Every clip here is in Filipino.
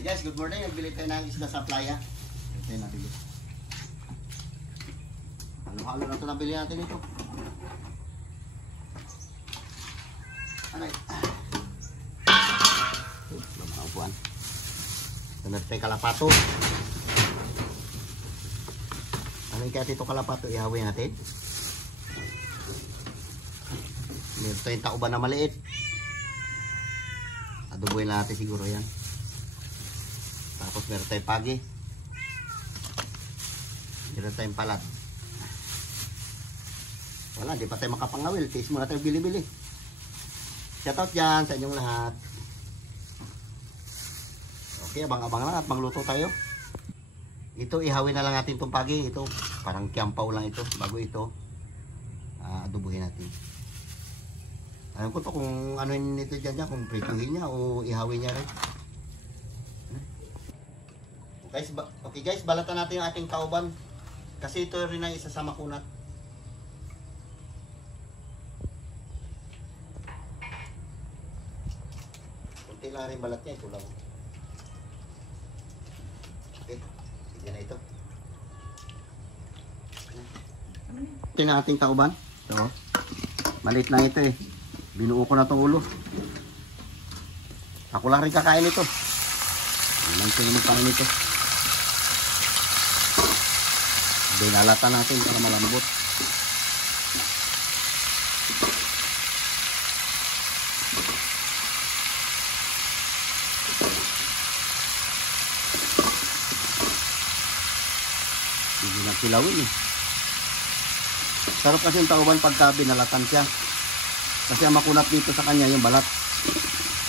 Hey guys, good morning. Nagbili tayo ng isda sa playa. Ito yung nabili. Halo-halo na ito nabili natin ito. Ano ito? Ito mga upuan. Ito na tayo kalapato. Ano yung kaya ito kalapato? Ihawin natin. Ito yung tauban na maliit. Adoboy natin siguro yan. Tapos meron tayong pagi. Meron tayong palat. Wala, di pa tayo makapangawil. Tiis muna tayo bili-bili. Shoutout dyan sa inyong lahat. Okay, abang-abang lang at magluto tayo. Ito, ihawin na lang natin itong pagi. Ito, parang kiampaw lang ito. Bago ito, adobohin natin. Alam ko to kung ano yun nito dyan, kung prituhin niya o ihawin niya rin. Okay guys, balatan natin yung ating tauban. Kasi ito rin ang isa sa makunat. Kunti lang rin balat niya, ito lang. Okay, sige na ito. Ito na ating tauban. Ito, maliit lang ito eh. Binuo ko na itong ulo. Ako lang rin kakain ito. Ilang tingin kain ito. Binalatan natin para malambot. Hindi na kilawin eh. Sarap kasi yung tauban pagka binalatan siya. Kasi ang makunat dito sa kanya yung balat.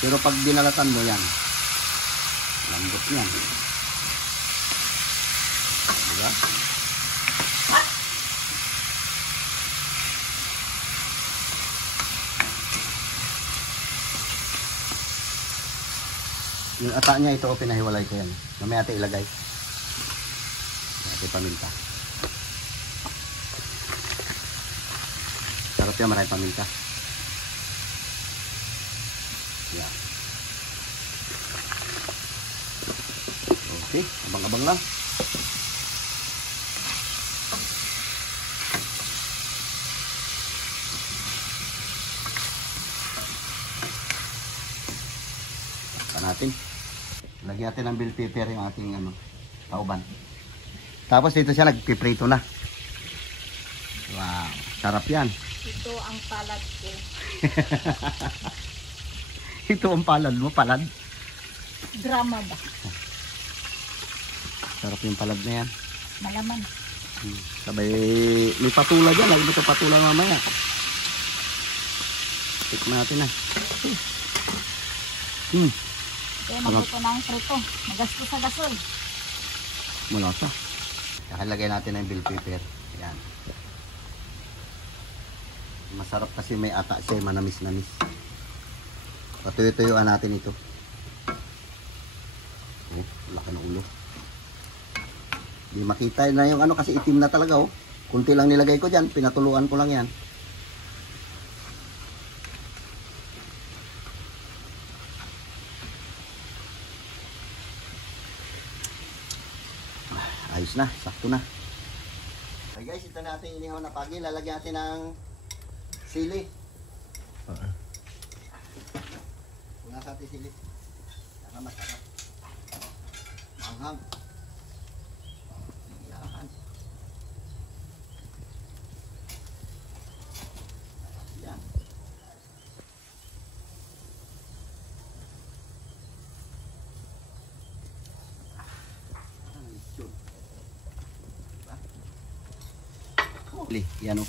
Pero pag binalatan mo yan, lambot yan. Diba? Yung ata niya ito, pinahiwalay ko yan. Mamaya ate ilagay. Ate paminta. Sarap yan, maraming paminta. Yan. Okay, abang-abang lang. Natin. Lagyan natin ng bell pepper yung ating tauban. Tapos dito siya nagpiprito na. Wow, sarap yan. Ito ang palad ko. Ito ang palad mo, palad? Drama ba? Sarap yung palad na yan. Malaman. Sabay, may patula dyan. Lagi mo ito patula mamaya. Tikman natin na. Kaya magluto ng prito. Magasto sa gasol. Malasa. Kakalagay natin ng bell pepper. Yan. Masarap kasi may ata siya. Manamis-namis. Patuyo-tuyuan natin ito. Oh, laki ng ulo. Di makita na yung kasi itim na talaga oh. Kunti lang nilagay ko dyan. Pinatuluan ko lang yan. Ayos na, sakto na. Okay guys, ito natin inihaw na pagi. Lalagyan natin ng sili. Kung nasa ating sili. Saka masarap. Manghang. Yan. Yan. Yan o.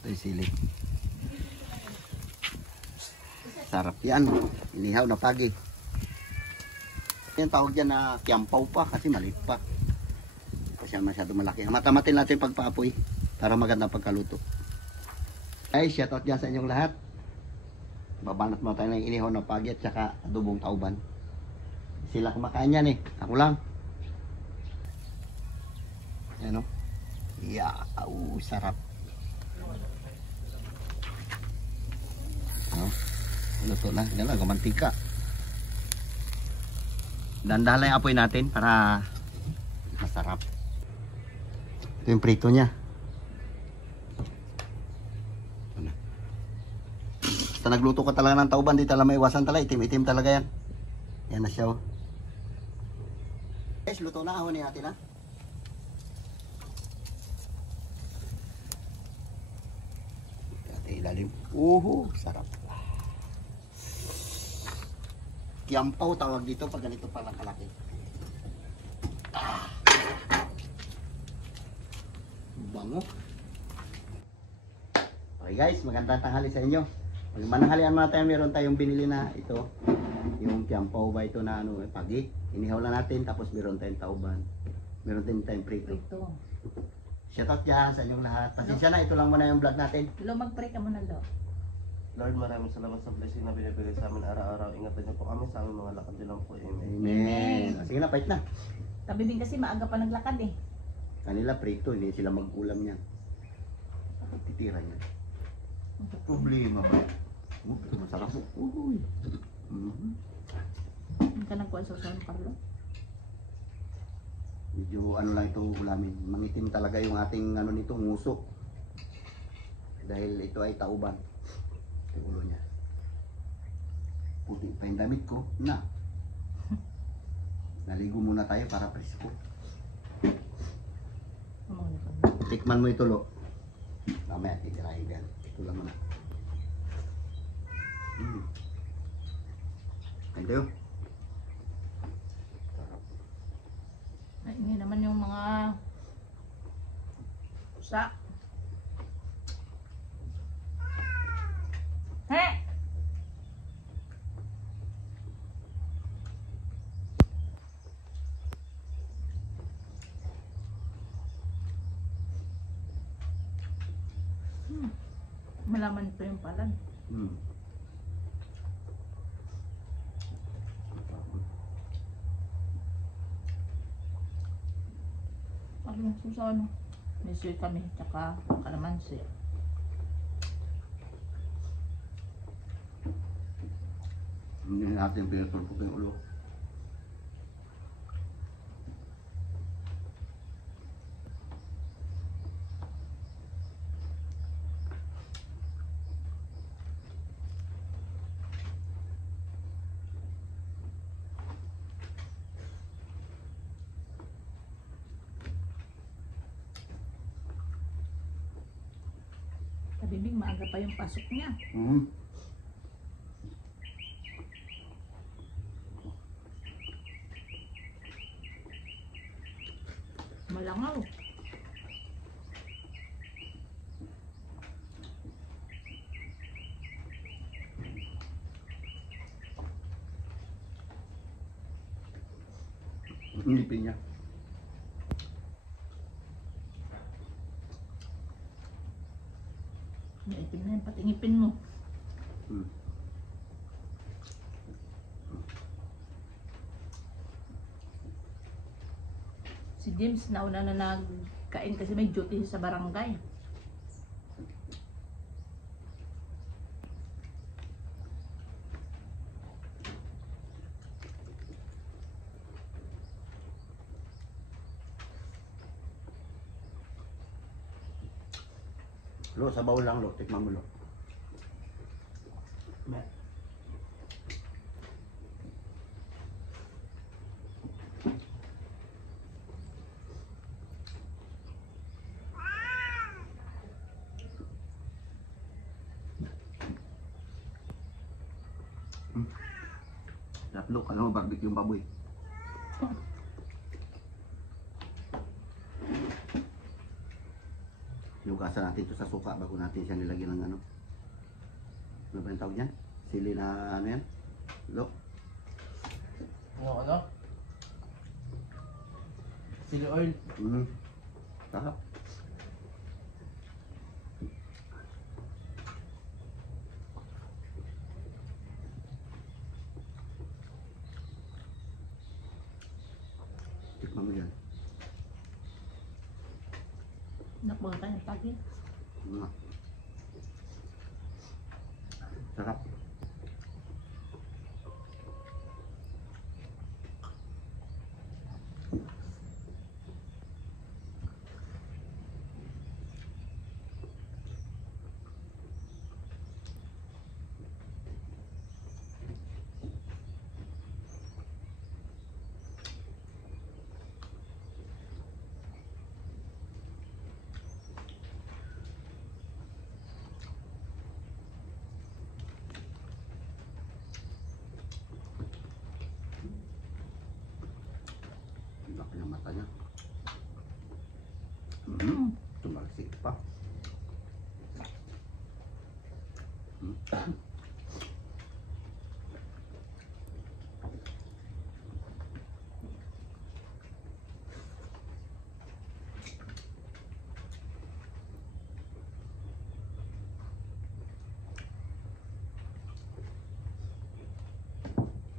Ito yung sili. Sarap yan. Inihaw na pagi. Yan tawag dyan na kiampaw pa kasi maliit pa. Kasi masyado malaki. Matamatin natin pagpaapoy para maganda pagkaluto. Ay, shoutout dyan sa inyong lahat. Babanat mo tayo ng inihaw na pagi at saka adobong tauban. Sila kumakain yan eh. Ako lang. Ano? Yeah, sarap. Luto na. Yan lang, mantika. Dandahan lang yung apoy natin para masarap. Ito yung prito niya. Basta nagluto ka talaga ng tauban, di talaga maiwasan talaga. Itim-itim talaga yan. Yan na siya. Guys, luto na. Ahonin natin ha. Ilalim. Sarap. Kiampaw tawag dito pag ganito pala kalaki. Bango. Okay guys, magandang tanghali sa inyo. Mananghalian muna tayo, meron tayong binili na ito. Yung kiampaw ba ito na pagi. Inihaw lang natin, tapos meron tayong tauban. Meron din tayong prito. Shoutout dyan sa inyong lahat. Pasensya na, ito lang muna yung vlog natin. Lo, mag-pray ka muna, Lo. Lord, maraming salamat sa blessing na binibigay sa amin araw-araw. Ingatan niyo po kami sa aming mga lakad niyo lang po. Amen. Amen. Sige na, fight na. Kami din kasi maaga pa naglakad eh. Kanila prito, hindi sila mag-ulam niyan. Titira niya. Problema ba? Masarap po. Uy. Hindi ka nagkuhan sa usahan, Carlo? Medyo ano lang ito ulamin. Mangitim talaga yung ating ano nito, nguso. Dahil ito ay tauban. Ito yung ulo niya. Puti pa yung damit ko. Na. Naligo muna tayo para presko. Tikman mo ito, Lo. Mamaya, titirahin yan. Ito lang muna. Thank you. Ay, hindi naman yung mga pusa. He! Malaman ito yung palad. Ang susano. Misoy kami, tsaka kalamansi. Hindi natin pinatulpok yung ulo. Kabibing, maaga pa yung pasok niya. Malangaw. Ngipin niya. Itim na yung patingipin mo. Si James nauna na nagkain kasi may duty sa barangay. Lo, sabaw lang, Lo. Tikman mo, Lo. Lo, alam mo, barbecue yung baboy. Lugasan natin ito sa suka bago natin siya nilagyan ng ano. Ano ba yung tawag niyan? Sili na ano yan? Lo? Ano? Chili oil. Sarap. Tikman mo yan. Nakbaga tayo ng pagi. Sarap. niya. Tumalsik pa.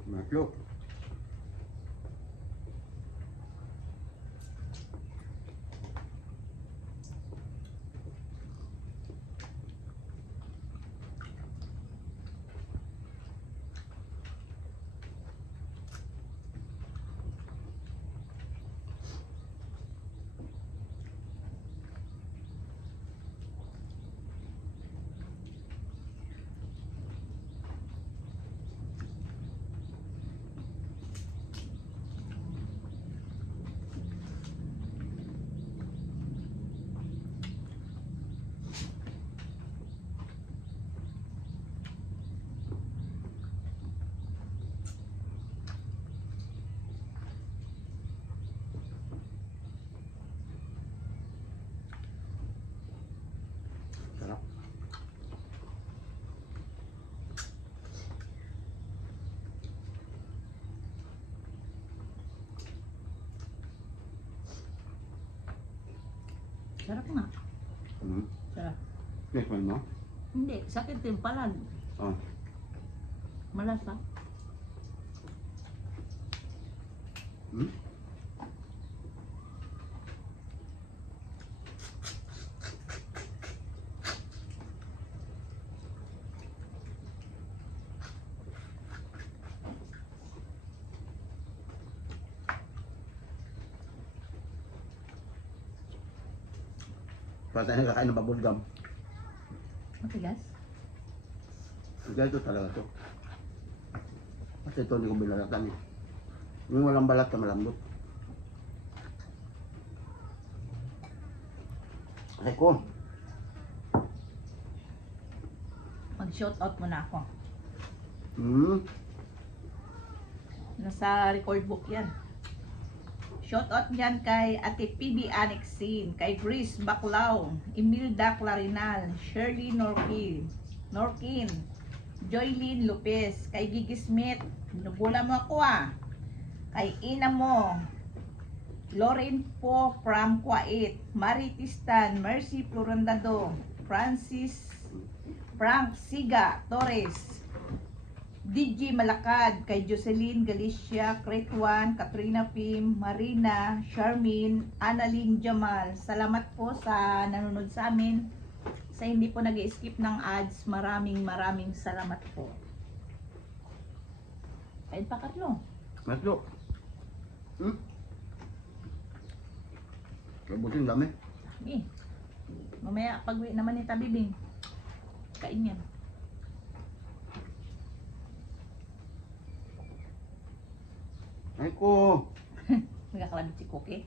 Masuk. Sarap. Sarap nga. Sarap. Tikman mo? Hindi, sakit din pala. Oh. Malasa. Para tayo nakakain ng bubblegum. Matigas? Ganito talaga to. Kasi ito hindi ko binalatan eh. Yung walang balat na malambot. Ay ko. Mag-shout out muna ako. Nasa record book yan. Shout out niyan kay Ate PB Annexin, kay Grace Baclao, Imelda Clarinal, Shirley Norkin, Joylyn Lopez, kay Gigi Smith, binubula mo ako kay Ina mo, Lauren Po from Kuwait, Maritistan, Mercy Florandado, Frank Siga Torres, DJ Malakad, kay Jocelyn Galicia, Cretuan, Katrina Pim, Marina, Charmin, Annalyn Jamal. Salamat po sa nanonood sa amin. Sa hindi po nag-skip ng ads, maraming salamat po. Kain pa Carlo. Maslo. Labutin dami. Mamaya pag-uwi naman ni Tabibing, kain yan. Ay ko. Nagkakalabit si Cookie.